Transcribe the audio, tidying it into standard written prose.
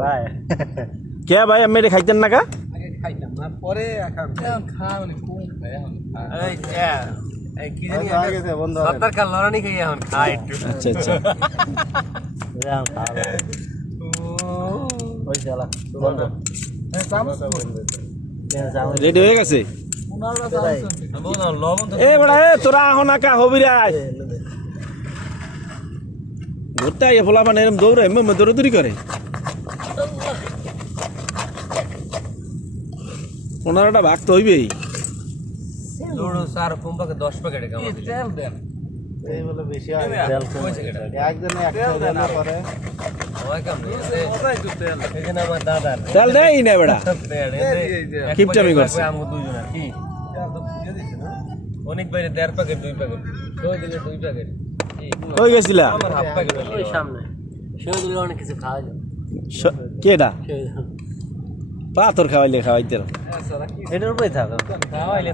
ভাই কে ভাই আমি এটা খাইতেন না কা আগে খাইতাম না পরে এখন খাওয়ানি কোন খায় এখন এই এই কি জানি আগে গেছে বন্ধ হবে সত্তর কাল লড়ানি খাই এখন খাই একটু আচ্ছা আচ্ছা রাম খাওয়া ওই শালা বন্ধ হ্যাঁ চামচ রেডি হয়ে গেছে উনারা চামচ বল লবণ তো এ বড়া এ তোরা আহ না কা হবি রে ঘুরতে আইয়া ফোলা মানে এরম দৌড়ে দৌড়াদৌড়ি করে ওনার একটা ভাগ তো হইবেই লোড়ো সার কমপক্ষে 10 প্যাকেট কাম দিল তেল দেন এই বলে বেশি হয় তেল কইছে কেডা একজনে একটা দেন না করে ওই কাম নেই ওটাই তো তেল এখানে আমার দাদার তেল দেই না বেড়া কিপটামি করছে। আমগো দুইজন আর কি অনেক বাইরে 1.5 প্যাকেট 2 প্যাকেট কই দিলে 2 প্যাকেট কই গেছিলা আমার হাফ প্যাকেট ওই সামনে সেও দিলে অনেক কিছু খাওয়া যায় কেডা পাথর খাওয়াইলে খাওয়াইতে এটার উপরে থাকো খাওয়াইলে